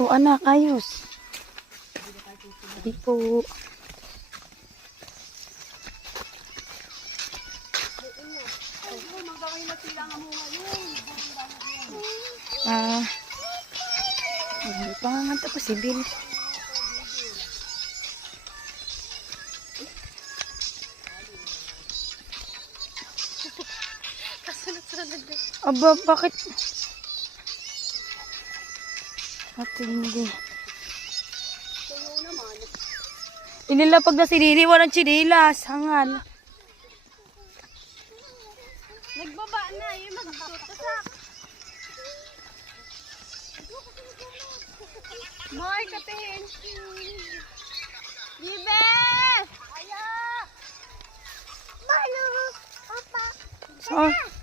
O anak, ayos. Hindi po. Hindi pa nga nga tapos si Bill. Aba, bakit? At hindi. Inilapag na sinini, walang chinilas. Hangal. Nagbaba na, yun magtutusak. Moy, kapihin. Gibe! Aya! Balo! Papa! Saan?